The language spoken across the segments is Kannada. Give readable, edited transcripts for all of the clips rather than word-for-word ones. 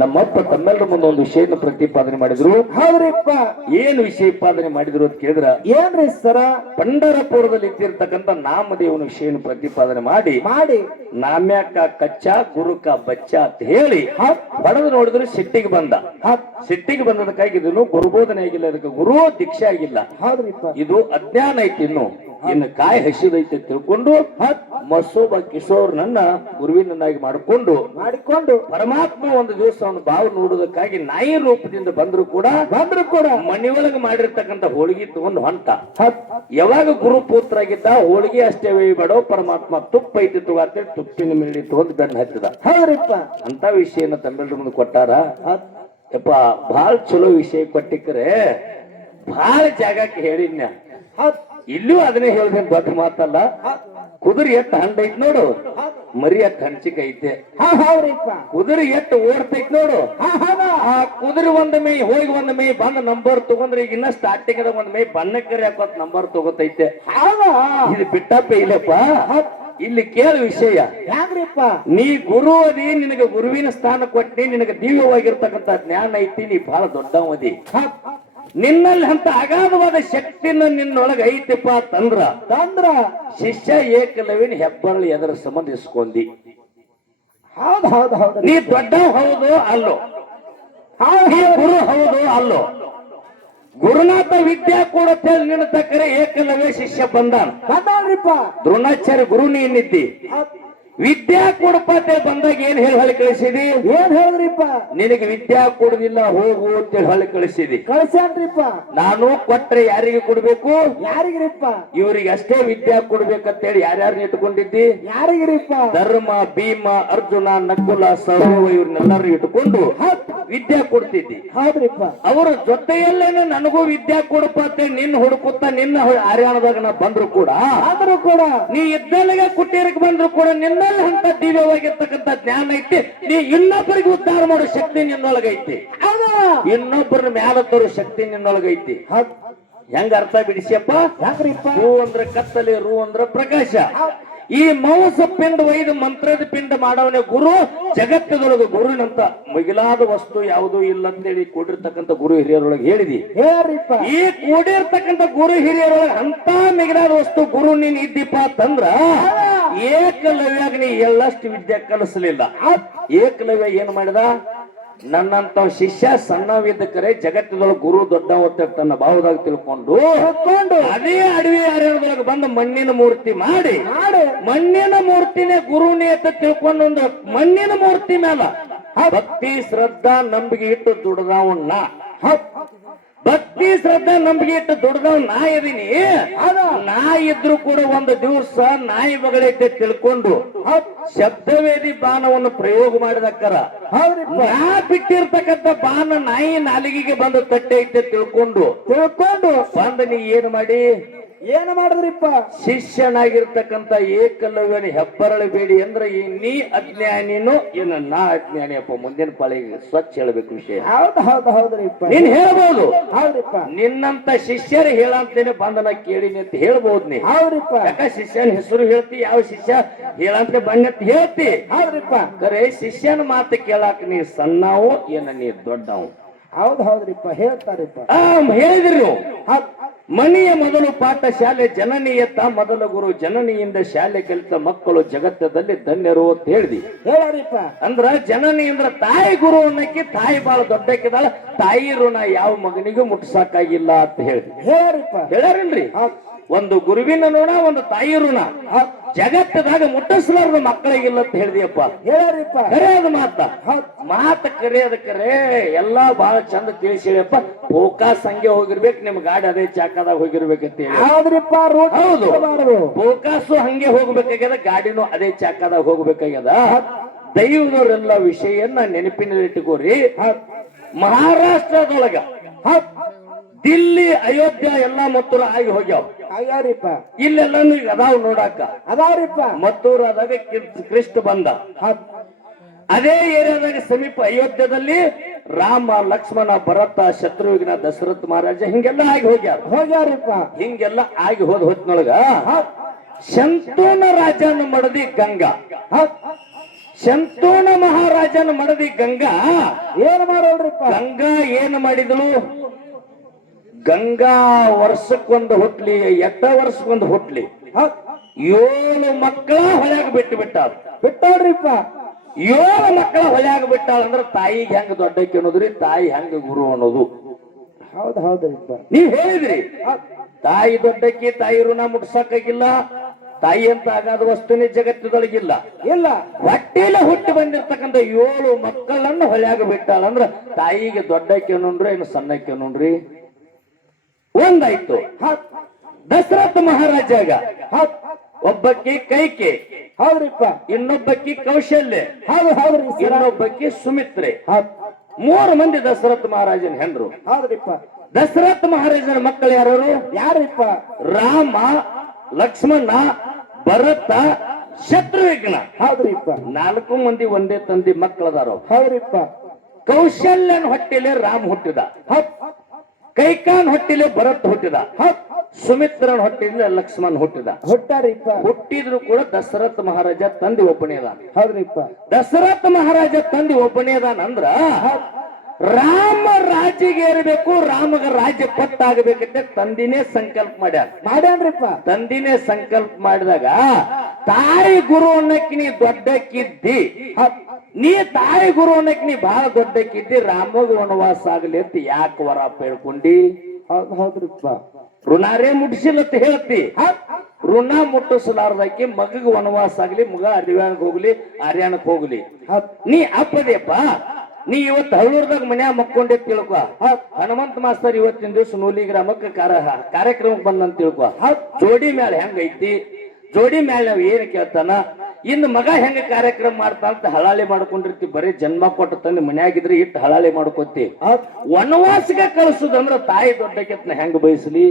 ನಮ್ಮಪ್ಪ ತಮ್ಮೆಲ್ಲರ ಮುಂದೆ ಒಂದು ವಿಷಯನ ಪ್ರತಿಪಾದನೆ ಮಾಡಿದ್ರು. ಹೌದ್ರಿಪ್ಪ. ಏನು ವಿಷಯಪಾದನೆ ಮಾಡಿದ್ರು ಅಂತ ಕೇಳಿದ್ರ, ಏನ್ರಿ ಸರ? ಪಂಡರಪುರದಲ್ಲಿ ಇದ್ದಿರ್ತಕ್ಕಂಥ ನಾಮದೇವನ ವಿಷಯನ ಪ್ರತಿಪಾದನೆ ಮಾಡಿ ನಾಮ್ಯಾಕ ಕಚ್ಚ ಗುರುಕ ಬಚ್ಚ ಅಂತ ಹೇಳಿ ಹೊಡೆದು ನೋಡಿದ್ರು ಸಿಟ್ಟಿಗೆ ಬಂದ. ಸಿಟ್ಟಿಗೆ ಬಂದದಕ್ಕಾಗಿ ಇದನ್ನು ಗುರುಬೋಧನೆ ಆಗಿಲ್ಲ, ಇದಕ್ಕೆ ಗುರು ದೀಕ್ಷೆ ಆಗಿಲ್ಲ. ಇದು ಅಜ್ಞಾನ ಐತಿ. ಇನ್ನು ಕಾಯಿ ಹಸಿದೈತೆ ತಿಳ್ಕೊಂಡು ಮಸೂಬ ಕಿಶೋರ್ನನ್ನ ಗುರುವಿನನ್ನಾಗಿ ಮಾಡಿಕೊಂಡು ಪರಮಾತ್ಮ ಒಂದು ದಿವಸ ಅವನು ಬಾವು ನೋಡುವುದಕ್ಕಾಗಿ ನಾಯಿ ರೂಪದಿಂದ ಬಂದ್ರು ಕೂಡ ಮನೆಯೊಳಗೆ ಮಾಡಿರ್ತಕ್ಕಂಥ ಹೋಳಿಗೆ ತಗೊಂಡು ಹೊಂಟ. ಯಾವಾಗ ಗುರು ಪುತ್ರ ಆಗಿದ್ದ, ಹೋಳಿಗೆ ಅಷ್ಟೇ ಬೇಡೋ ಪರಮಾತ್ಮ ತುಪ್ಪ ಐತಿ ತಗೋತೇಳಿ ತುಪ್ಪಿನ ಮೇಲೆ ತಗೊಂಡು ಬೆನ್ನ ಹತ್ತಿದ. ಅಂತ ವಿಷಯನ ತಮ್ಮೆಲ್ಲರ ಮುಂದೆ ಕೊಟ್ಟಾರ. ಯಪ್ಪ ಬಹಳ ಚಲೋ ವಿಷಯ ಕೊಟ್ಟಿಕ್ಕರೆ ಬಹಳ ಜಾಗಕ್ಕೆ ಹೇಳಿದ್ನ. ಇಲ್ಲೂ ಅದನ್ನೇ ಹೇಳ್ದೇನ್ ದೊಡ್ಡ ಮಾತಲ್ಲ. ಕುದುರೆ ಎಟ್ಟು ಹಂಡ ಐತ್ ನೋಡು, ಮರಿ ಎಟ್ಟು ಹಂಚಿಕೆ ಐತೆ. ಕುದುರೆ ಎಟ್ಟು ಓಡ್ತೈತ್ ನೋಡು. ಆ ಕುದುರೆ ಒಂದ್ ಮೇ ಹೋಗಿ ಒಂದ್ ಮೇ ಬಂದ್ ನಂಬರ್ ತಗೊಂಡ್ರೆ ಈಗ ಇನ್ನ ಸ್ಟಾರ್ಟಿಂಗ್ ಅದ ಒಂದ್ ಮೇ ಬಣ್ಣಕ್ಕರಿ ಹಾಕೋತ್ ನಂಬರ್ ತಗೋತೈತೆ. ಇದು ಬಿಟ್ಟಪ್ಪ ಇಲ್ಲಪ್ಪ. ಇಲ್ಲಿ ಕೇಳ ವಿಷಯ, ನೀ ಗುರು ಅದಿ, ನಿನಗೆ ಗುರುವಿನ ಸ್ಥಾನ ಕೊಟ್ಟಿ, ನಿನಗೆ ದಿವ್ಯವಾಗಿರ್ತಕ್ಕಂಥ ಜ್ಞಾನ ಐತಿ, ನೀ ಬಹಳ ದೊಡ್ಡವದಿ. ನಿನ್ನಲ್ಲಿ ಅಂತ ಅಗಾಧವಾದ ಶಕ್ತಿನ ನಿನ್ನೊಳಗ ಐತಿಪ್ಪ ತಂದ್ರ ಶಿಷ್ಯ ಏಕಲವಿನ ಹೆಬ್ಬರಳು ಎದರ ಸಂಬಂಧಿಸ್ಕೊಂಡಿ. ನೀ ದೊಡ್ಡ ಹೌದು ಅಲ್ಲೋ, ಗುರು ಹೌದು ಅಲ್ಲೋ. ಗುರುನಾಥ ವಿದ್ಯಾ ಕೂಡ ನಿನ್ನ ತಕ್ಕರೆ ಏಕಲವ್ಯ ಶಿಷ್ಯ ಬಂದಾನ್ರಿಪ್ಪ. ದ್ರೋಣಾಚಾರ್ಯ ಗುರು ನೀನಿದ್ದಿ. ವಿದ್ಯಾ ಕೊಡಪ್ಪ ಬಂದಾಗ ಏನ್ ಹೇಳಿ ಕಳಿಸಿದಿ? ಏನ್ ಹೇಳಿದ್ರಿಪ್ಪ? ನಿನಗೆ ವಿದ್ಯಾ ಕೊಡುದಿಲ್ಲ, ಹೋಗು ಅಂತೇಳಿ ಹೇಳಿ ಕಳಿಸಿದಿ. ಕಳ್ಸ್ಯಾನ್ರಿಪ್ಪ. ನಾನು ಕೊಟ್ರೆ ಯಾರಿಗೆ ಕೊಡ್ಬೇಕು? ಯಾರಿಗ್ರಿಪ್ಪ? ಇವ್ರಿಗೆ ಅಷ್ಟೇ ವಿದ್ಯಾ ಕೊಡ್ಬೇಕಂತೇಳಿ ಯಾರ್ಯಾರನ್ನ ಇಟ್ಕೊಂಡಿದ್ದಿ? ಯಾರಿಗ್ರಿಪ್ಪ? ಧರ್ಮ, ಭೀಮ, ಅರ್ಜುನ, ನಕುಲ, ಸಹದೇವ ಇವ್ರನ್ನೆಲ್ಲರೂ ಇಟ್ಕೊಂಡು ವಿದ್ಯಾ ಕೊಡ್ತಿದ್ದಿ. ಹೌದ್ರಿಪ್ಪ. ಅವ್ರ ಜೊತೆಯಲ್ಲೇನು ನನಗೂ ವಿದ್ಯಾ ಕೊಡಪ್ಪ ಅಂತೇಳಿ ನಿನ್ನ ಹುಡುಕುತ್ತಾ ನಿನ್ನ ಹರಿಯಾಣದಾಗ ನಾ ಬಂದ್ರು ಕೂಡ ನೀ ಇದ್ದಲ್ಲಿಗೆ ಕುಟೀರಕ್ಕೆ ಬಂದ್ರು ಕೂಡ ನಿನ್ನ ಅಂತ ದಿವ್ಯವಾಗಿರ್ತಕ್ಕಂಥ ಜ್ಞಾನ ಐತಿ. ನೀ ಇನ್ನೊಬ್ಬರಿಗೆ ಉದ್ಧಾರ ಮಾಡೋ ಶಕ್ತಿ ನಿನ್ನೊಳಗೈತಿ, ಇನ್ನೊಬ್ಬರನ್ನ ಮ್ಯಾಲ ತರೋ ಶಕ್ತಿ ನಿನ್ನೊಳಗೈತಿ. ಹೆಂಗ ಅರ್ಥ ಬಿಡಿಸಿಯಪ್ಪ? ಹೂ ಅಂದ್ರ ಕತ್ತಲೆ, ರೂ ಅಂದ್ರ ಪ್ರಕಾಶ. ಈ ಮೌಸ ಪಿಂಡ ಒಯ್ದು ಮಂತ್ರದ ಪಿಂಡ ಮಾಡವನೇ ಗುರು. ಜಗತ್ತದೊಳಗೆ ಗುರುವಿನಂತ ಮಿಗಿಲಾದ ವಸ್ತು ಯಾವುದೂ ಇಲ್ಲ ಅಂತೇಳಿ ಕೂಡಿರ್ತಕ್ಕಂಥ ಗುರು ಹಿರಿಯರೊಳಗೆ ಹೇಳಿದಿ. ಈ ಕೂಡಿರ್ತಕ್ಕಂಥ ಗುರು ಹಿರಿಯರೊಳಗೆ ಅಂತ ಮಿಗಿಲಾದ ವಸ್ತು ಗುರು ನೀನ್ ಇದ್ದೀಪ ಅಂತಂದ್ರ ಏಕಲವ್ಯಾಗ ನೀ ಎಳ್ಳಷ್ಟು ವಿದ್ಯೆ ಕಲಿಸಲಿಲ್ಲ. ಏಕಲವ್ಯ ಏನ್ ಮಾಡಿದ? ನನ್ನಂತ ಶಿಷ್ಯ ಸಣ್ಣವಿದ್ದಕರೆ ಜಗತ್ತದೊಳಗೆ ಗುರು ದೊಡ್ಡ ತನ್ನ ಭಾವದಾಗ ತಿಳ್ಕೊಂಡು ಅದೇ ಅಡವಿ ಅರಣ್ಯದೊಳಗೆ ಬಂದು ಮಣ್ಣಿನ ಮೂರ್ತಿ ಮಾಡಿ ಮಣ್ಣಿನ ಮೂರ್ತಿನೇ ಗುರುನೇ ಅಂತ ತಿಳ್ಕೊಂಡು ಒಂದು ಮಣ್ಣಿನ ಮೂರ್ತಿ ಮೇಲ ಭಕ್ತಿ ಶ್ರದ್ಧಾ ನಂಬಿಕೆ ಇಟ್ಟು ದುಡ್ದವನ್ನ, ಭಕ್ತಿ ಶ್ರದ್ಧಾ ನಂಬಿಕೆ ಇಟ್ಟು ದುಡ್ದವ್ ನಾ ಇದೀನಿ. ನಾ ಇದ್ರು ಕೂಡ ಒಂದು ದಿವಸ ನಾಯಿ ಬಗಳೈತೆ ತಿಳ್ಕೊಂಡು ಶಬ್ದವೇದಿ ಬಾಣವನ್ನು ಪ್ರಯೋಗ ಮಾಡಿದಕ್ಕರ ನಾ ಬಿಟ್ಟಿರ್ತಕ್ಕಂಥ ಬಾಣ ನಾಯಿ ನಾಲಿಗೆಗೆ ಬಂದು ತಟ್ಟೆ ಐತೆ ತಿಳ್ಕೊಂಡು ಬಂದ ನೀ ಏನು ಮಾಡಿ ಏನು ಮಾಡಿದ್ರಿಪ್ಪ? ಶಿಷ್ಯನಾಗಿರ್ತಕ್ಕಂಥ ಏಕಲವ್ಯನ ಹೆಬ್ಬರಳು ಬೇಡಿ ಅಂದ್ರೆ ನೀ ಅಜ್ಞಾನಿನೋ ಏನು ನಾ ಅಜ್ಞಾನಿಯಪ್ಪ? ಮುಂದಿನ ಪಾಳಿಗೆ ಸ್ವಚ್ಛ ಹೇಳ್ಬೇಕು ವಿಷಯ. ಹೌದ್ರಿಪ್ಪ. ನೀನ್ ಹೇಳ್ಬೋದು. ಹೌದ್ರಿಪ್ಪ. ನಿನ್ನಂತ ಶಿಷ್ಯರು ಹೇಳಂತೇನೆ ಬಂದನ ಕೇಳಿನಿ ಅಂತ ಹೇಳ್ಬೋದು ನೀ. ಹೌದ್ರಿಪ್ಪ. ಯಾಕ ಶಿಷ್ಯನ ಹೆಸರು ಹೇಳ್ತಿ, ಯಾವ ಶಿಷ್ಯ ಹೇಳಂತ ಬಂದತ್ ಹೇಳ್ತಿ. ಹೌದ್ರಿಪ್ಪ. ಕರೆ ಶಿಷ್ಯನ ಮಾತು ಕೇಳಾಕ ನೀ ಸಣ್ಣವು ಏನ ನೀ ದೊಡ್ಡವು? ಹೌದ್ರಿಪ್ಪ. ಹೇಳ್ತಾರಿಪ್ಪ. ಹೇಳಿದ್ರಿ ನೀವು. ಮನೆಯ ಮೊದಲು ಪಾಠ ಶಾಲೆ, ಜನನೀಯತ ಮೊದಲ ಗುರು, ಜನನಿಯಿಂದ ಶಾಲೆ ಕಲಿತ ಮಕ್ಕಳು ಜಗತ್ತದಲ್ಲಿ ಧನ್ಯರು ಅಂತ ಹೇಳಿದಿ. ಹೇಳರಿಪ್ಪ. ಅಂದ್ರ ಜನನಿ ಅಂದ್ರ ತಾಯಿ ಗುರು ಅನ್ನಕ್ಕೆ ತಾಯಿ ಬಹಳ ದೊಡ್ಡಕ್ಕಿದಾಳ. ತಾಯಿ ಋಣ ಯಾವ ಮಗನಿಗೂ ಮುಟ್ಸಾಕಾಗಿಲ್ಲ ಅಂತ ಹೇಳಿದ್ವಿ. ಹೇಳ್ಯಾರನ್ರಿ? ಒಂದು ಗುರುವಿನ ಋಣ, ಒಂದು ತಾಯಿ ಋಣ ಜಗತ್ತದಾಗ ಮುಟ್ಟಿಸ್ಲಾರ್ದ ಮಕ್ಕಳಿಗಿಲ್ಲ ಅಂತ ಹೇಳಿದಿಯಪ್ಪ. ಹೇಳರಿಪ್ಪ. ಕರೆಯದ ಮಾತ ಕರೆಯದ ಕರೆ ಎಲ್ಲಾ ಬಹಳ ಚಂದ ತಿಳಿಸಿಯಪ್ಪ. ಫೋಕಾಸ್ ಹಂಗೆ ಹೋಗಿರ್ಬೇಕು, ನಿಮ್ ಗಾಡಿ ಅದೇ ಚಾಕದಾಗ ಹೋಗಿರ್ಬೇಕಂತ ಹೇಳಿ. ಹೌದು, ಫೋಕಾಸು ಹಂಗೆ ಹೋಗ್ಬೇಕಾಗ್ಯದ, ಗಾಡಿನೂ ಅದೇ ಚಾಕದಾಗ ಹೋಗ್ಬೇಕಾಗ್ಯದ. ದೈವದವರೆಲ್ಲ ವಿಷಯನ್ನ ನೆನಪಿನಲ್ಲಿಟ್ಟುಕೋರಿ. ಮಹಾರಾಷ್ಟ್ರದೊಳಗ ದಿಲ್ಲಿ, ಅಯೋಧ್ಯ ಎಲ್ಲಾ ಮತ್ತೂರ ಆಗಿ ಹೋಗ್ಯಾವ. ಇಲ್ಲೆಲ್ಲಾನು ಈಗ ಅದಾವ್ ನೋಡಾಕ. ಮತ್ತೂರಾದಾಗ ಕ್ರಿಸ್ತ ಬಂದ. ಅದೇ ಏರಿಯಾದಾಗ ಸಮೀಪ ಅಯೋಧ್ಯದಲ್ಲಿ ರಾಮ, ಲಕ್ಷ್ಮಣ, ಭರತ, ಶತ್ರುಘ್ನ, ದಶರಥ ಮಹಾರಾಜ ಹಿಂಗೆಲ್ಲ ಆಗಿ ಹೋಗ್ಯಾರಪ್ಪ. ಹಿಂಗೆಲ್ಲ ಆಗಿ ಹೋದ ಹೊತ್ನೊಳಗ ಶಂತೂನ ರಾಜನ ಮಡದಿ ಗಂಗಾ ಶಂತೂನ ಮಹಾರಾಜನ ಮಡದಿ ಗಂಗಾ ಏನ್ ಮಾಡೋಳ್ರಿಪ್ಪ? ಗಂಗಾ ಏನ್ ಮಾಡಿದಳು? ಗಂಗಾ ವರ್ಷಕ್ಕೊಂದು ಹುಟ್ಲಿ, ಎಟ್ಟ ವರ್ಷಕ್ಕೊಂದು ಹುಟ್ಲಿ, ಹೌದ್ 7 ಮಕ್ಕಳ ಹೊಳ್ಯಾಗ ಬಿಟ್ಟು ಬಿಟ್ಟಾಳ. ಬಿಟ್ಟೋಳ್ರಿಪ್ಪ. 7 ಮಕ್ಕಳ ಹೊಳ್ಯಾಗ ಬಿಟ್ಟಾಳ ಅಂದ್ರೆ ತಾಯಿಗೆ ಹೆಂಗ ದೊಡ್ಡಕ್ಕೆ ಅನ್ನೋದ್ರಿ, ತಾಯಿ ಹೆಂಗ ಗುರು ಅನ್ನೋದು. ಹೌದ್ರಿಪ್ಪ. ನೀವ್ ಹೇಳಿದ್ರಿ ತಾಯಿ ದೊಡ್ಡಕ್ಕೆ, ತಾಯಿ ಋಣ ಮುಟ್ಸಕ್ಕಾಗಿಲ್ಲ, ತಾಯಿ ಅಂತ ಆಗಾದ ವಸ್ತುನೇ ಜಗತ್ತದೊಳಗಿಲ್ಲ. ಇಲ್ಲ, ಹೊಟ್ಟೆಲ್ಲ ಹುಟ್ಟಿ ಬಂದಿರ್ತಕ್ಕಂಥ 7 ಮಕ್ಕಳನ್ನು ಹೊಳ್ಯಾಗ ಬಿಟ್ಟಾಳ ಅಂದ್ರ ತಾಯಿಗೆ ದೊಡ್ಡಕ್ಕೆ ಅನ್ನೋನ್ರಿ ಏನು ಸಣ್ಣಕ್ಕೆ ಅನ್ನೋನ್ರಿ? ಒಂದಾಯ್ತು. ಹೌದ್ ದಶರಥ ಮಹಾರಾಜಾಗ ಒಬ್ಬಕ್ಕಿ ಕೈಕೆ, ಹೌದ್ರಿಪ್ಪ. ಇನ್ನೊಬ್ಬಕ್ಕಿ ಕೌಶಲ್ಯ, ಹೌದ್ರಿ ಸರ. ಇನ್ನೊಬ್ಬಕ್ಕಿ ಸುಮಿತ್ರೆ. ಹೌದ್ 3 ಮಂದಿ ದಶರಥ ಮಹಾರಾಜನ ಹೆಂಡ್ರು. ಹೌದ್ರಿಪ್ಪ. ದಶರಥ ಮಹಾರಾಜನ ಮಕ್ಕಳು ಯಾರು? ಯಾರಿಪ್ಪ? ರಾಮ, ಲಕ್ಷ್ಮಣ, ಭರತ, ಶತ್ರುಘ್ನ. ಹೌದ್ರಿಪ್ಪ. 4 ಮಂದಿ ಒಂದೇ ತಂದಿ ಮಕ್ಕಳದಾರ. ಹೌದ್ರಿಪ್ಪ. ಕೌಶಲ್ಯನ ಹೊಟ್ಟಿಲೆ ರಾಮ್ ಹುಟ್ಟಿದ, ಹೌದ್ ಕೈಕಾನ್ ಹೊಟ್ಟಿಲೆ ಭರತ್ ಹುಟ್ಟಿದ, ಹೌದ್ ಸುಮಿತ್ರನ ಹೊಟ್ಟಿಲೆ ಲಕ್ಷ್ಮಣ್ ಹುಟ್ಟಿದ. ಹುಟ್ಟಾರಿಪ್ಪ. ಹುಟ್ಟಿದ್ರು ಕೂಡ ದಶರಥ ಮಹಾರಾಜ ತಂದೆ ಒಬ್ಬನೇ ಅದಾನ. ಹೌದ್ರಿಪ್ಪ. ದಶರಥ ಮಹಾರಾಜ ತಂದೆ ಒಬ್ಬನೇ ಅದಾನ ಅಂದ್ರ ರಾಮ ರಾಜಿಗೆ ಏರಬೇಕು, ರಾಮಗ ರಾಜ್ಯ ಪತ್ತಾಗಬೇಕಂತ ತಂದಿನೇ ಸಂಕಲ್ಪ ಮಾಡ್ಯಾನ್ರಿಪ್ಪ. ತಂದಿನೇ ಸಂಕಲ್ಪ ಮಾಡಿದಾಗ ತಾಯಿ ಗುರು ಅನ್ನಕ್ಕೆ ನೀ ದೊಡ್ಡಕ್ಕಿದ್ದಿ, ನೀ ತಾಯಿ ಗುರು ಅನ್ನಕ್ಕೆ ನೀ ಬಹಳ ದೊಡ್ಡಕ್ಕಿದ್ದಿ, ರಾಮಗ ವನವಾಸ ಆಗಲಿ ಅಂತ ಯಾಕೆ ವರ ಹೇಳ್ಕೊಂಡಿ? ಹೌದ್ರಿಪ್ಪ. ಋಣಾರೇ ಮುಟ್ಟಿಸಿಲ್ಲತ್ತ ಹೇಳ್ತಿ. ಋಣ ಮುಟ್ಟಿಸಲಾರ್ದಕ್ಕೆ ಮಗಗ ವನವಾಸ ಆಗ್ಲಿ, ಮಗ ಅರಿವ್ಯಾಣಕ್ ಹೋಗ್ಲಿ, ಆರ್ಯಾಣಕ್ ಹೋಗ್ಲಿ, ನೀ ಅಪ್ಪದೇಪ್ಪ. ನೀ ಇವತ್ತು ಹಳ್ಳೂರ್ದಾಗ ಮನ್ಯಾಗ ಮಕ್ಕೊಂಡೆ ತಿಳ್ಕೊ. ಹನುಮಂತ ಮಾಸ್ತರ್ ಇವತ್ತಿನ ದಿವಸ ನೂಲಿ ಗ್ರಾಮಕ್ಕೆ ಕಾರ್ಯಕ್ರಮಕ್ಕೆ ಬಂದಂತ ತಿಳ್ಕೊ. ಜೋಡಿ ಮ್ಯಾಲ ಹೆಂಗೈತಿ, ಜೋಡಿ ಮ್ಯಾಲ ನಾವ್ ಏನ್ ಕೇಳ್ತಾನ, ಇನ್ನು ಮಗ ಹೆಂಗ ಕಾರ್ಯಕ್ರಮ ಮಾಡ್ತಾ ಅಂತ ಹಳಾಳಿ ಮಾಡ್ಕೊಂಡಿರ್ತಿ. ಬರೀ ಜನ್ಮ ಕೊಟ್ಟ ತಂದು ಮನ್ಯಾಗಿದ್ರೆ ಇಟ್ಟು ಹಳಾಳಿ ಮಾಡ್ಕೋತಿ. ವನವಾಸಕ್ಕೆ ಕಳಿಸುದಂದ್ರ ತಾಯಿ ದೊಡ್ಡಕ್ಕೆತ್ನ ಹೆಂಗ ಬಯಸಲಿ?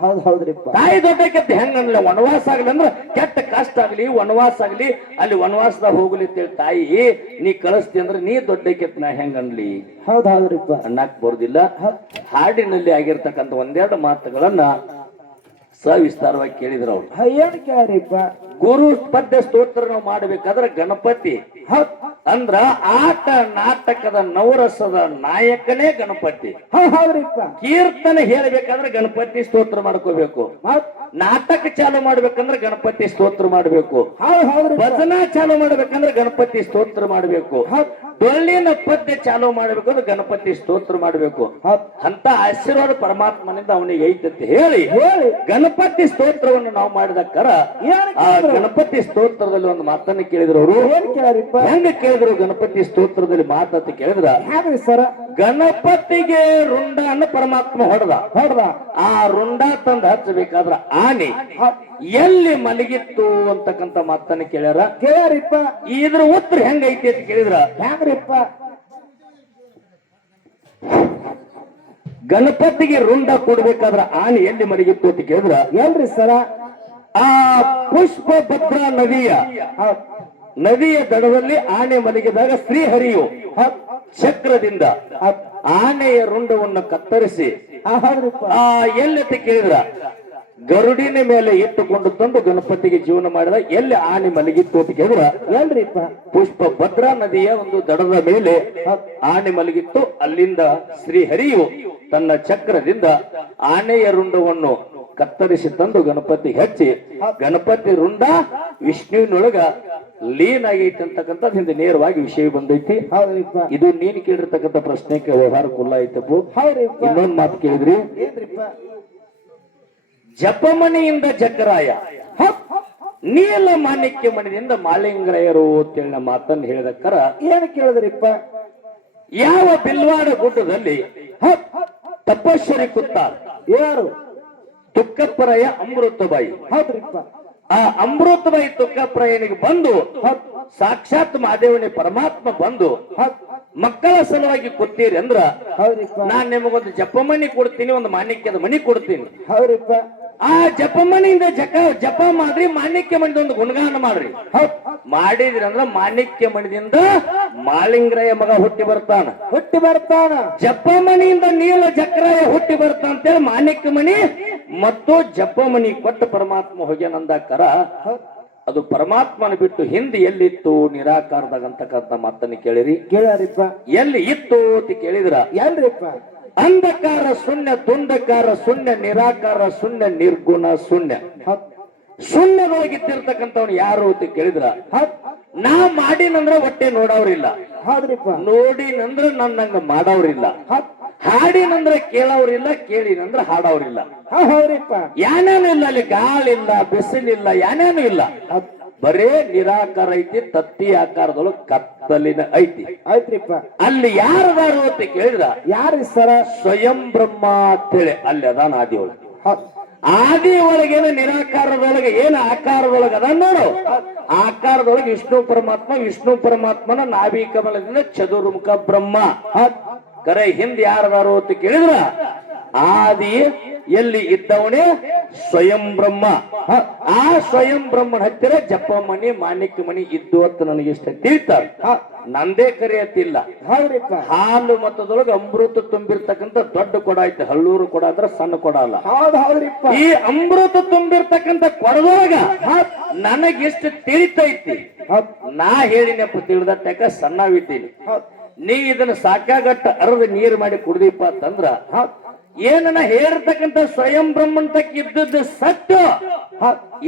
ಹೌದ್ರಿಪ್ಪ. ತಾಯಿ ದೊಡ್ಡಕ್ಕೆತ್ತ ಹೆಂಗ ಅನ್ಲ? ವನವಾಸ ಆಗ್ಲಿ ಅಂದ್ರ ಕೆಟ್ಟ ಕಷ್ಟ ಆಗ್ಲಿ, ವನವಾಸ ಆಗ್ಲಿ, ಅಲ್ಲಿ ವನವಾಸದಾಗ ಹೋಗ್ಲಿ ಅಂತೇಳಿ ತಾಯಿ ನೀ ಕಳಿಸ್ತಿ ಅಂದ್ರೆ ನೀ ದೊಡ್ಡಕ್ಕೆತ್ನ ಹೆಂಗ ಅನ್ಲಿ? ಹೌದ್ರಿಪ್ಪ. ಅನ್ನಕ್ ಬರುದಿಲ್ಲ. ಹಾಡಿನಲ್ಲಿ ಆಗಿರ್ತಕ್ಕಂಥ 1-2 ಮಾತುಗಳನ್ನ ಸವಿಸ್ತಾರವಾಗಿ ಕೇಳಿದ್ರು ಅವ್ರು. ಏನ್ ಕೇಳ್ರಿಪ್ಪ? ಗುರು ಪದ್ಯ ಸ್ತೋತ್ರ ನಾವು ಮಾಡ್ಬೇಕಾದ್ರೆ ಗಣಪತಿ ಅಂದ್ರ ಆಟ ನಾಟಕದ ನವರಸದ ನಾಯಕನೇ ಗಣಪತಿ. ಹೌದ್ರಿಪ್ಪ. ಕೀರ್ತನೆ ಹೇಳ್ಬೇಕಾದ್ರೆ ಗಣಪತಿ ಸ್ತೋತ್ರ ಮಾಡ್ಕೋಬೇಕು. ನಾಟಕ ಚಾಲು ಮಾಡ್ಬೇಕಂದ್ರೆ ಗಣಪತಿ ಸ್ತೋತ್ರ ಮಾಡ್ಬೇಕು. ಭಜನಾ ಚಾಲು ಮಾಡ್ಬೇಕಂದ್ರೆ ಗಣಪತಿ ಸ್ತೋತ್ರ ಮಾಡ್ಬೇಕು. ಡೊಳ್ಳಿನ ಪದ್ಯ ಚಾಲು ಮಾಡ್ಬೇಕಂದ್ರೆ ಗಣಪತಿ ಸ್ತೋತ್ರ ಮಾಡ್ಬೇಕು. ಅಂತ ಆಶೀರ್ವಾದ ಪರಮಾತ್ಮನಿಂದ ಅವನಿಗೆ ಐತಂತ ಹೇಳಿ ಗಣಪತಿ ಸ್ತೋತ್ರವನ್ನು ನಾವು ಮಾಡಿದಕ್ಕರ ಆ ಗಣಪತಿ ಸ್ತೋತ್ರದಲ್ಲಿ ಒಂದು ಮಾತನ್ನು ಕೇಳಿದ್ರು ಅವರು. ಹೆಂಗ ಕೇಳಿದ್ರು ಗಣಪತಿ ಸ್ತೋತ್ರದಲ್ಲಿ ಮಾತಂತ ಕೇಳಿದ್ರ, ಸರ ಗಣಪತಿಗೆ ರುಂಡ ಅನ್ನ ಪರಮಾತ್ಮ ಹೊಡೆದ. ಆ ರುಂಡ ತಂದು ಹಚ್ಚಬೇಕಾದ್ರ ಆನೆ ಎಲ್ಲಿ ಮಲಗಿತ್ತು ಅಂತಕ್ಕಂತ ಮಾತನ್ನ ಕೇಳ್ಯಾರಿಪ್ಪ. ಇದ್ರ ಉತ್ತರ ಹೆಂಗೈತಿ ಅಂತ ಕೇಳಿದ್ರ, ಹೆಂಗ್ರಿಪ್ಪ? ಗಣಪತಿಗೆ ರುಂಡ ಕೊಡ್ಬೇಕಾದ್ರ ಆನೆ ಎಲ್ಲಿ ಮಲಗಿತ್ತು ಅಂತ ಕೇಳಿದ್ರ, ಎಲ್ರಿ ಸರ? ಆ ಪುಷ್ಪಭದ್ರಾ ನದಿಯ ದಡದಲ್ಲಿ ಆನೆ ಮಲಗಿದಾಗ ಶ್ರೀಹರಿಯು ಚಕ್ರದಿಂದ ಆನೆಯ ರುಂಡವನ್ನು ಕತ್ತರಿಸಿ ಎಲ್ಲಿ ಕೇಳಿದ್ರ ಗರುಡಿನ ಮೇಲೆ ಇಟ್ಟುಕೊಂಡು ತಂದು ಗಣಪತಿಗೆ ಜೀವನ ಮಾಡಿದ. ಎಲ್ಲಿ ಆನೆ ಮಲಗಿತ್ತು ಅಂತ ಕೇಳಿದ್ರ, ಎಲ್ರಿಪ್ಪ? ಪುಷ್ಪಭದ್ರಾ ನದಿಯ ಒಂದು ದಡದ ಮೇಲೆ ಆನೆ ಮಲಗಿತ್ತು. ಅಲ್ಲಿಂದ ಶ್ರೀಹರಿಯು ತನ್ನ ಚಕ್ರದಿಂದ ಆನೆಯ ರುಂಡವನ್ನು ಕತ್ತರಿಸಿ ತಂದು ಗಣಪತಿ ಹಚ್ಚಿ, ಗಣಪತಿ ರುಂಡ ವಿಷ್ಣುವಿನೊಳಗ ಲೀನ್ ಆಗೈತಿ ಅಂತಕ್ಕಂಥದ್ದು ಹಿಂದೆ ನೇರವಾಗಿ ವಿಷಯ ಬಂದೈತಿ. ಇದು ನೀನ್ ಕೇಳಿರ್ತಕ್ಕಂಥ ಪ್ರಶ್ನೆಗೆ ವ್ಯವಹಾರ ಕುಲ್ಲ ಐತಪ್ಪು. ಇನ್ನೊಂದು ಮಾತು ಕೇಳಿದ್ರಿ, ಜಪಮಣಿಯಿಂದ ಜಕರಾಯ, ನೀಲ ಮಾಣಿಕ್ಯ ಮಣಿಯಿಂದ ಮಾಳಿಂಗರಾಯರು ಅಂತೇಳಿ ಮಾತನ್ನು ಹೇಳಿದಕ್ಕರ ಏನ್ ಕೇಳಿದ್ರಿಪ್ಪ? ಯಾವ ಬಿಲ್ವಾಡ ಗುಡ್ಡದಲ್ಲಿ ತಪಸ್ವರಿ ಕೂತ ಯಾರು? ತುಕ್ಕಪ್ಪರಾಯ ಅಮೃತಬಾಯಿ. ಹೌದ್ರಿಪ್ಪ. ಆ ಅಮೃತಬಾಯಿ ತುಕ್ಕಪ್ಪರಾಯನಿಗೆ ಬಂದು ಸಾಕ್ಷಾತ್ ಮಹಾದೇವನಿ ಪರಮಾತ್ಮ ಬಂದು ಮಕ್ಕಳ ಸಲುವಾಗಿ ಕೊಡ್ತೀರಿ ಅಂದ್ರ, ನಾನ್ ನಿಮಗೊಂದು ಜಪಮಣಿ ಕೊಡ್ತೀನಿ, ಒಂದು ಮಾಣಿಕ್ಯದ ಮಣಿ ಕೊಡ್ತೀನಿ. ಹೌದ್ರಿಪ್ಪ. ಆ ಜಪಮಣಿಯಿಂದ ಜಪ ಮಾಡ್ರಿ, ಮಾಣಿಕ್ಯ ಮಣಿದ ಒಂದು ಗುಣಗಾನ ಮಾಡ್ರಿ. ಮಾಡಿದ್ರಿ ಅಂದ್ರ ಮಾಣಿಕ್ಯ ಮಣಿದಿಂದ ಮಾಳಿಂಗರಾಯ ಮಗ ಹುಟ್ಟಿ ಬರ್ತಾನ. ಜಪಮಣಿಯಿಂದ ನೀಲ ಜಕ್ರಾಯ ಹುಟ್ಟಿ ಬರ್ತಾನ ಅಂತೇಳಿ ಮಾಣಿಕ್ಯ ಮಣಿ ಮತ್ತು ಜಪಮಣಿ ಕೊಟ್ಟ ಪರಮಾತ್ಮ ಹೋಗ್ಯಾನಂದಾಕರ ಅದು ಪರಮಾತ್ಮನ ಬಿಟ್ಟು ಹಿಂದೆ ಎಲ್ಲಿತ್ತು ನಿರಾಕಾರದಾಗ ಅಂತಕ್ಕಂಥ ಮಾತನ್ನು ಕೇಳಿರಿ. ಕೇಳ್ಯಾರಿಪ್ಪ. ಎಲ್ಲಿ ಇತ್ತು ಅಂತ ಕೇಳಿದ್ರ ಎಲ್ರಿಪ್ಪ? ಅಂಧಕಾರ ಶೂನ್ಯ, ದುಂಡಕಾರ ಶೂನ್ಯ, ನಿರಾಕಾರ ಶೂನ್ಯ, ನಿರ್ಗುಣ ಶೂನ್ಯ. ಶೂನ್ಯದೊಳಗಿದ್ದಿರ್ತಕ್ಕಂಥವ್ನು ಯಾರು ಅಂತ ಕೇಳಿದ್ರ ನಾ ಮಾಡಿನಂದ್ರ ಹೊಟ್ಟೆ ನೋಡವ್ರಿಲ್ಲ, ಹೌದ್ರಿಪ್ಪ. ನೋಡಿನಂದ್ರ ನನ್ನಂಗ ಮಾಡವ್ರಿಲ್ಲ, ಹಾಡಿನಂದ್ರ ಕೇಳವ್ರಿಲ್ಲ, ಕೇಳಿನಂದ್ರ ಹಾಡವ್ರಿಲ್ಲ. ಹೌದ್ರಿಪ್ಪ. ಯಾನೇನು ಇಲ್ಲ, ಅಲ್ಲಿ ಗಾಳಿಲ್ಲ, ಬಿಸಿಲಿಲ್ಲ, ಯಾನೇನು ಇಲ್ಲ. ಬರೇ ನಿರಾಕಾರ ಐತಿ, ತತ್ತಿ ಆಕಾರದೊಳಗೆ ಕತ್ತಲಿನ ಐತಿ. ಆಯ್ತ್ರಿಪ್ಪ. ಅಲ್ಲಿ ಯಾರದಾರು ಅಂತ ಕೇಳಿದ್ರ ಯಾರು ಸರ? ಸ್ವಯಂ ಬ್ರಹ್ಮ ಅಂತೇಳಿ ಅಲ್ಲಿ ಅದಾನ ಆದಿ ಒಳಗೆ. ಆದಿ ಒಳಗೇನ ನಿರಾಕಾರದೊಳಗೆ ಏನ ಆಕಾರದೊಳಗೆ ಅದ ನೋಡು. ಆಕಾರದೊಳಗೆ ವಿಷ್ಣು ಪರಮಾತ್ಮ, ವಿಷ್ಣು ಪರಮಾತ್ಮನ ನಾಭಿ ಕಮಲದಿಂದ ಚತುರ್ಮುಖ ಬ್ರಹ್ಮ. ಕರೆ ಹಿಂದೆ ಯಾರದಾರು ಅಂತ ಕೇಳಿದ್ರ ಆದಿ ಎಲ್ಲಿ ಇದ್ದವನೇ ಸ್ವಯಂ ಬ್ರಹ್ಮ. ಆ ಸ್ವಯಂ ಬ್ರಹ್ಮನ ಹತ್ತಿರ ಜಪ ಮಣಿ, ಮಾಣಿಕ್ಯ ಮಣಿ ಇದ್ದು ಅಂತ ನನಗೆ ಇಷ್ಟ ತಿಳಿತಾರೆ. ನಂದೇ ಕರೆ ಅತ್ತಿಲ್ಲ. ಹೌದ್ರಿಪ್ಪ. ಹಾಲು ಮತದೊಳಗೆ ಅಮೃತ ತುಂಬಿರ್ತಕ್ಕಂಥ ದೊಡ್ಡ ಕೊಡ ಐತಿ. ಹಳ್ಳೂರು ಕೊಡ ಅಂದ್ರೆ ಸಣ್ಣ ಕೊಡ ಅಲ್ಲ. ಹೌದ್ರಿಪ್ಪ. ಈ ಅಮೃತ ತುಂಬಿರ್ತಕ್ಕಂಥ ಕೊಡದೊಳಗ ನನಗೆಷ್ಟು ತಿಳಿತೈತಿ ನಾ ಹೇಳಿನಪ್ಪ. ತಿಳಿದಟ್ಟಕ ಸಣ್ಣವಿದ್ದೀನಿ. ನೀ ಇದನ್ನ ಸಾಕಾಗಟ್ಟ ಅರ್ಧ ನೀರು ಮಾಡಿ ಕುಡ್ದಿಪ್ಪ ಅಂತಂದ್ರ ಏನನ್ನ ಹೇಳಿರ್ತಕ್ಕಂಥ ಸ್ವಯಂ ಬ್ರಹ್ಮನ್ ತಕ್ಕ ಇದ್ದದ್ದು ಸತ್ಯ,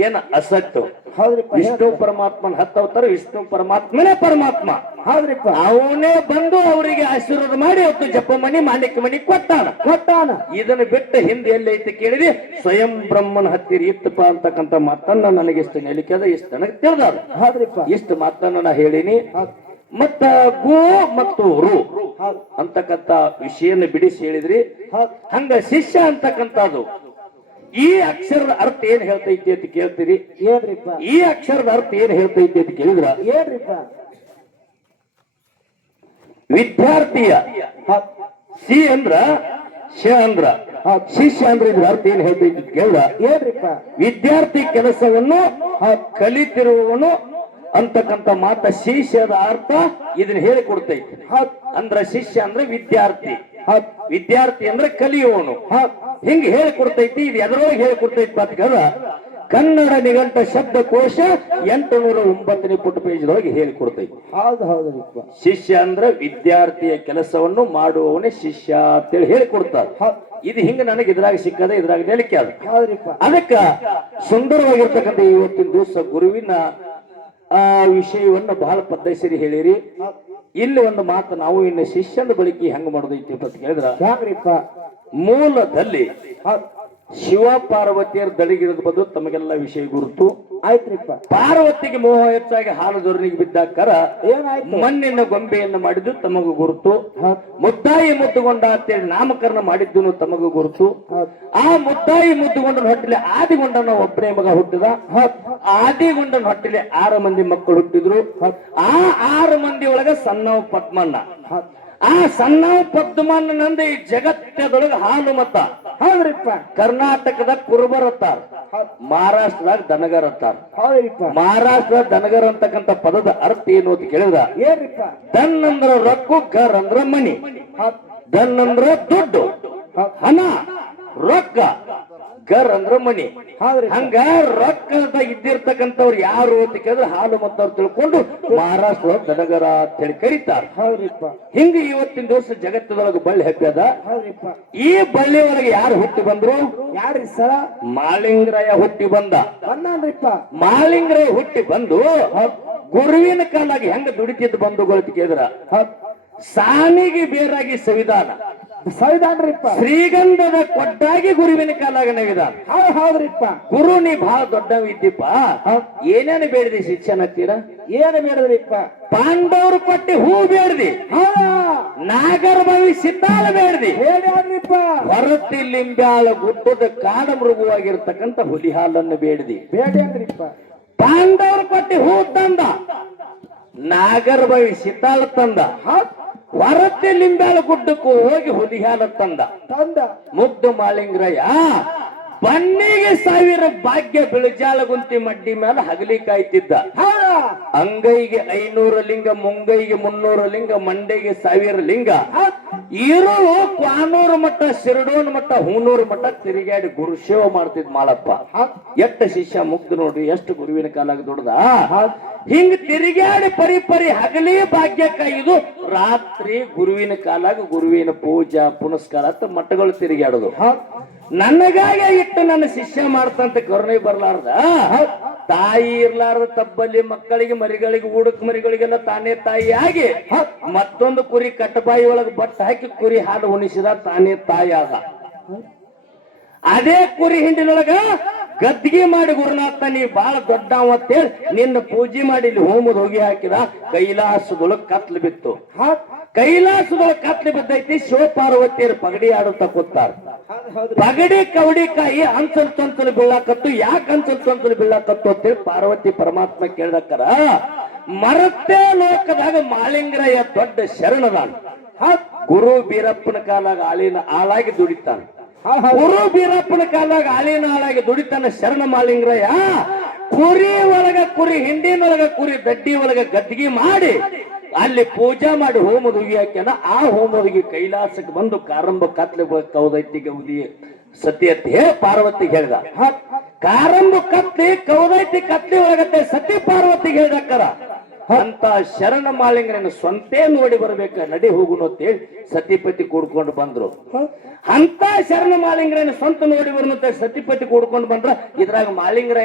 ಏನ ಅಸತ್ಯ. ಹೌದ್ರಿಪ್ಪ. ವಿಷ್ಣು ಪರಮಾತ್ಮನ ಹತ್ತವತಾರ, ವಿಷ್ಣು ಪರಮಾತ್ಮನೇ ಪರಮಾತ್ಮ. ಹೌದ್ರಿಪ್ಪ. ಅವನೇ ಬಂದು ಅವರಿಗೆ ಆಶೀರ್ವಾದ ಮಾಡಿ ಅವತ್ತು ಜಪ ಮಣಿ, ಮಾಣಿಕ್ಯ ಮಣಿ ಕೊಟ್ಟಾನ. ಇದನ್ನ ಬಿಟ್ಟು ಹಿಂದೆ ಎಲ್ಲಿ ಐತಿ ಕೇಳಿರಿ ಸ್ವಯಂ ಬ್ರಹ್ಮನ ಹತ್ತಿರ ಇತ್ತಪ್ಪ ಅಂತಕ್ಕಂಥ ಮಾತನ್ನ ನನಗೆ ಇಷ್ಟು ನೆಲಿಕೆ ಅದ, ಇಷ್ಟು ನನಗೆ ತಿಳಿದಾರ. ಹೌದ್ರಿಪ್ಪ. ಇಷ್ಟು ಮಾತನ್ನ ನಾ ಹೇಳಿನಿ. ಮತ್ತ ಗೋ ಮತ್ತು ರು ಅಂತಕ್ಕಂಥ ವಿಷಯನ ಬಿಡಿಸಿ ಹೇಳಿದ್ರಿ. ಹಂಗ ಶಿಷ್ಯ ಅಂತಕ್ಕಂಥದ್ದು ಈ ಅಕ್ಷರದ ಅರ್ಥ ಏನ್ ಹೇಳ್ತೈತಿ ಅಂತ ಕೇಳ್ತೀರಿ. ಏನ್ರಿಪ್ಪ? ಈ ಅಕ್ಷರದ ಅರ್ಥ ಏನ್ ಹೇಳ್ತೈತಿ ಅಂತ ಕೇಳಿದ್ರ ಏನ್ರಿಪ್ಪ? ವಿದ್ಯಾರ್ಥಿಯ ಸಿ ಅಂದ್ರ ಶ ಅಂದ್ರ ಶಿಷ್ಯ ಅಂದ್ರೆ ಇದ್ರ ಅರ್ಥ ಏನ್ ಹೇಳ್ತೈತಿ ಅಂತ ಕೇಳಿದ್ರ ಏನ್ರಿಪ್ಪ? ವಿದ್ಯಾರ್ಥಿ ಕೆಲಸವನ್ನು ಕಲಿತಿರುವವನು ಅಂತಕ್ಕಂಥ ಮಾತ ಶಿಷ್ಯದ ಅರ್ಥ ಇದನ್ನ ಹೇಳಿಕೊಡ್ತೈತಿ. ಅಂದ್ರ ಶಿಷ್ಯ ಅಂದ್ರೆ ವಿದ್ಯಾರ್ಥಿ, ವಿದ್ಯಾರ್ಥಿ ಅಂದ್ರೆ ಕಲಿಯುವವನು. ಹಿಂಗ ಹೇಳಿಕೊಡ್ತೈತಿ. ಇದು ಎದರೊಳಗೆ ಹೇಳಿಕೊಡ್ತೈತಿ ಅಂತ ಕೇಳಿದ್ರ ಕನ್ನಡ ನಿಘಂಟ ಶಬ್ದಕೋಶ 809ನೇ ಪುಟ ಪೇಜ್ದೊಳಗೆ ಹೇಳಿಕೊಡ್ತೈತಿ. ಹೌದ್ರಿಪ್ಪ. ಶಿಷ್ಯ ಅಂದ್ರೆ ವಿದ್ಯಾರ್ಥಿಯ ಕೆಲಸವನ್ನು ಮಾಡುವವನೇ ಶಿಷ್ಯ ಅಂತೇಳಿ ಹೇಳಿಕೊಡ್ತಾರೆ. ಇದು ಹಿಂಗ ನನಗೆ ಇದ್ರಾಗ ಸಿಕ್ಕದ, ಇದ್ರಾಗ ನೆಲಿಕೆ ಅದ. ಅದಕ್ಕ ಸುಂದರವಾಗಿರ್ತಕ್ಕಂಥ ಇವತ್ತಿನ ದಿವಸ ಗುರುವಿನ ವಿಷಯವನ್ನ ಬಹಳ ಪದ್ಧತಿ ಹೇಳಿರಿ. ಇಲ್ಲಿ ಒಂದು ಮಾತು ನಾವು ಇನ್ನು ಶಿಷ್ಯನ ಬಳಿಕೆ ಹೆಂಗ ಮಾಡೋದೈತಿ ಅಂತ ಕೇಳಿದ್ರ ಮೂಲದಲ್ಲಿ ಶಿವ ಪಾರ್ವತಿಯರ ದಡಿಗಿರದ ಬದು ತಮಗೆಲ್ಲ ವಿಷಯ ಗುರುತು ಆಯ್ತ್ರಿಪ್ಪ. ಪಾರ್ವತಿಗೆ ಮೋಹ ಹೆಚ್ಚಾಗಿ ಹಾಲು ದೊರನಿಗೆ ಬಿದ್ದಾಕರ ಏನಾಯ್ತು? ಮಣ್ಣಿನ ಗೊಂಬೆಯನ್ನು ಮಾಡಿದ್ದು ತಮಗೂ ಗುರುತು. ಮುದ್ದಾಯಿ ಮುದ್ದುಗೊಂಡ ಅಂತೇಳಿ ನಾಮಕರಣ ಮಾಡಿದ್ದು ತಮಗೂ ಗುರುತು. ಆ ಮುದ್ದಾಯಿ ಮುದ್ದುಗೊಂಡನ ಹೊಟ್ಟಿಲೆ ಆದಿಗೊಂಡನ ಒಬ್ಬನೇ ಮಗ ಹುಟ್ಟಿದ. ಆದಿಗೊಂಡನ ಹೊಟ್ಟಿಲೆ 6 ಮಂದಿ ಮಕ್ಕಳು ಹುಟ್ಟಿದ್ರು. ಆ 6 ಮಂದಿ ಒಳಗ ಸಣ್ಣ ಪದ್ಮಣ್ಣ. ಆ ಸಣ್ಣ ಪದ್ಮಣ್ಣನಂದ ಈ ಜಗತ್ತದೊಳಗ ಹಾಲು ಮತ. ಹೌದ್ರಿಪ್ಪ. ಕರ್ನಾಟಕದ ಕುರುಬರತ್ತಾರ, ಮಹಾರಾಷ್ಟ್ರದಾಗ ದನಗರತ್ತಾರ. ಮಹಾರಾಷ್ಟ್ರದ ದನಗರ ಅಂತಕ್ಕಂಥ ಪದದ ಅರ್ಥ ಏನು ಅಂತ ಕೇಳಿದ್ರ ಏನ್ರಿಪ್ಪ? ದನ್ ಅಂದ್ರ ರೊಕ್ಕ, ಗರ್ ಅಂದ್ರ ಮನಿ. ದನ್ ಅಂದ್ರ ದುಡ್ಡು, ಹಣ, ರೊಕ್ಕ. ಗರ್ ಅಂದ್ರ ಮನಿ. ಹಂಗ ರೊಕ್ಕದ ಇದ್ದಿರ್ತಕ್ಕಂಥವ್ರು ಯಾರು ಅಂತ ಕೇಳಿದ್ರೆ ಹಾಲು ಮತ್ತವ್ರು ತಿಳ್ಕೊಂಡು ಮಹಾರಾಷ್ಟ್ರ ದನಗರ ಅಂತ ಹೇಳಿ ಕರೀತಾರ. ಹಿಂಗ ಇವತ್ತಿನ ದಿವಸ ಜಗತ್ತದೊಳಗೆ ಬಳ್ಳಿ ಹಬ್ಬದ. ಈ ಬಳ್ಳಿ ಒಳಗೆ ಯಾರು ಹುಟ್ಟಿ ಬಂದ್ರು? ಯಾರು ಸರ? ಮಾಳಿಂಗರಾಯ ಹುಟ್ಟಿ ಬಂದ. ಮಾಳಿಂಗರಾಯ ಹುಟ್ಟಿ ಬಂದು ಗುರುವಿನ ಕಾಲಾಗಿ ಹೆಂಗ ದುಡಿತಿದ್ದು ಬಂಧುಗಳು ಕೇಳಿದ್ರ ಸಾನಿಗೆ ಬೇರಾಗಿ ಸಂವಿಧಾನ, ಶ್ರೀಗಂಧದ ಕೊಟ್ಟಾಗಿ ಗುರುವಿನ ಕಾಲಾಗ ನವಿಧಾನ. ಹೌದ್ರಿಪ್ಪ. ಗುರು ನೀ ಬಹಳ ದೊಡ್ಡವಿದ್ದೀಪ, ಏನೇನು ಬೇಡಿದಿ ಶಿಕ್ಷಣ ಹತ್ತೀರ? ಏನು ಬೇಡದ್ರಿಪ್ಪ? ಪಾಂಡವರು ಕೊಟ್ಟಿ ಹೂ ಬೇಡ್ದಿ, ನಾಗರ ಬಾವಿ ಸಿದ್ದಾಳ ಬೇಡ್ದಿ, ಹೊರತಿ ಲಿಂಬ್ಯಾಳ ಗುಡ್ಡದ ಕಾಡ ಮೃಗವಾಗಿರ್ತಕ್ಕಂಥ ಹುಲಿ ಹಾಲನ್ನು ಬೇಡ್ದಿ. ಬೇಡ್ರಿಪ್ಪ. ಪಾಂಡವರು ಕೊಟ್ಟಿ ಹೂ ತಂದ, ನಾಗರ ಬಾವಿ ಸಿದ್ದಾಳ ತಂದ, ಹೊರತಿ ಲಿಂಬ್ಯಾಳ ಗುಡ್ಡಕ್ಕೂ ಹೋಗಿ ಹುಲಿ ಹಾಲ ತಂದ. ಮುಗ್ಧ ಮಾಳಿಂಗರಾಯ ಬನ್ನಿಗೆ 1000 ಭಾಗ್ಯ ಬಿಳಿಜಾಲಗುಂತಿ ಮಡ್ಡಿ ಮೇಲೆ ಹಗಲಿ ಕಾಯ್ತಿದ್ದ. ಹೌದಾ ಅಂಗೈಗೆ 500 ಲಿಂಗ, ಮುಂಗೈಗೆ 300 ಲಿಂಗ, ಮಂಡೆಗೆ 1000 ಲಿಂಗ. ಇರೋ ಕ್ವಾನೂರು ಮಠ, ಶಿರಡೋನ್ ಮಠ, ಹೂನೂರು ಮಠ ತಿರುಗಾಡಿ ಗುರು ಸೇವೆ ಮಾಡ್ತಿದ್ ಮಾಳಪ್ಪ. ಎಷ್ಟು ಶಿಷ್ಯ ಮುಗ್ದು ನೋಡ್ರಿ, ಎಷ್ಟು ಗುರುವಿನ ಕಾಲಾಗ ದುಡ್ದ. ಹಿಂಗ್ ತಿರುಗಾಡಿ ಪರಿ ಹಗಲಿ ಭಾಗ್ಯ ಕಾಯ್ದು, ರಾತ್ರಿ ಗುರುವಿನ ಕಾಲಾಗ ಗುರುವಿನ ಪೂಜಾ ಪುನಸ್ಕಾರ ಅಂತ ಮಠಗಳು ತಿರುಗಾಡುದು. ನನಗಾಗಿ ಇಟ್ಟು ನನ್ನ ಶಿಷ್ಯ ಮಾಡ್ತಂತ ಕರುಣೆ ಬರ್ಲಾರ್ದ, ತಾಯಿ ಇರ್ಲಾರ್ದ ತಬ್ಬಲ್ಲಿ ಮಕ್ಕಳಿಗೆ ಮರಿಗಳಿಗೆ ಊಡಕ್ ಮರಿಗಳಿಗೆಲ್ಲ ತಾನೇ ತಾಯಿಯಾಗಿ ಮತ್ತೊಂದು ಕುರಿ ಕಟ್ಟಬಾಯಿ ಒಳಗೆ ಬಟ್ ಹಾಕಿ ಕುರಿ ಹಾಲು ಉಣಿಸಿದ, ತಾನೇ ತಾಯಿ ಆದ. ಅದೇ ಕುರಿ ಹಿಂಡಿನೊಳಗ ಗದ್ದಿಗೆ ಮಾಡಿ ಗುರುನಾಥ ನೀ ಬಾಳ ದೊಡ್ಡವ ಅಂತೇಳಿ ನಿನ್ನ ಪೂಜೆ ಮಾಡಿ ಇಲ್ಲಿ ಹೋಮದ ಹೋಗಿ ಹಾಕಿದ. ಕೈಲಾಸದೊಳಗ್ ಕತ್ಲು ಬಿತ್ತು. ಕೈಲಾಸದೊಳಗ್ ಕತ್ಲು ಬಿದ್ದೈತಿ. ಶಿವಪಾರ್ವತಿಯರು ಪಗಡಿ ಆಡುತ್ತಾ ಕೂತಾರ. ಪಗಡಿ ಕವಡಿ ಕಾಯಿ ಅಂಚಲ್ ಚಂಚಲು ಬೀಳಾಕತ್ತು. ಯಾಕೆ ಅಂಚಲ್ ಚಂಚಲು ಬೀಳಾಕತ್ತು ಅಂತೇಳಿ ಪಾರ್ವತಿ ಪರಮಾತ್ಮ ಕೇಳಕರ, ಮರತೆ ಲೋಕದಾಗ ಮಾಳಿಂಗರಾಯ ದೊಡ್ಡ ಶರಣದಾನ. ಗುರು ಬೀರಪ್ಪನ ಕಾಲಾಗ ಆಳಾಗಿ ದುಡಿತಾನ. ಗುರು ಬೀರಪ್ಪನ ಕಾಲಾಗ ಆಳಿನಾಳಾಗಿ ದುಡಿತಾನ ಶರಣ ಮಾಳಿಂಗರಾಯ. ಕುರಿ ಒಳಗ ಕುರಿ, ಹಿಂಡಿನೊಳಗ ಕುರಿ, ದಡ್ಡಿ ಒಳಗ ಗದ್ದಿಗೆ ಮಾಡಿ ಅಲ್ಲಿ ಪೂಜಾ ಮಾಡಿ ಹೋಮದ ಹುಗಿ ಹಾಕ್ಯಾನ. ಆ ಹೋಮದಿಗೆ ಕೈಲಾಸಕ್ಕೆ ಬಂದು ಕಾರಂಬ ಕತ್ಲೆ ಕೌದೈತಿ ಗೌದಿ ಸತಿ ಅಂತ ಹೇಳಿ ಪಾರ್ವತಿಗೆ ಹೇಳ್ದ. ಕಾರಂಬ ಕತ್ಲಿ ಕೌದೈತಿ ಕತ್ಲಿ ಒಳಗತ್ತೆ ಸತಿ ಪಾರ್ವತಿಗೆ ಹೇಳ್ದಕ್ಕರ. ಅಂತ ಶರಣ ಮಾಳಿಂಗರನ್ನು ಸ್ವಂತೇ ನೋಡಿ ಬರ್ಬೇಕ, ನಡಿ ಹೋಗುನು ಅಂತ ಹೇಳಿ ಸತಿಪತಿ ಕೂಡ್ಕೊಂಡು ಬಂದ್ರು. ಅಂತ ಶರಣ ಮಾಳಿಂಗರನ್ನು ಸ್ವಂತ ನೋಡಿ ಬರ್ನಂತ ಸತಿಪತಿ ಕೂಡ್ಕೊಂಡು ಬಂದ್ರ. ಇದ್ರಾಗ ಮಾಳಿಂಗರ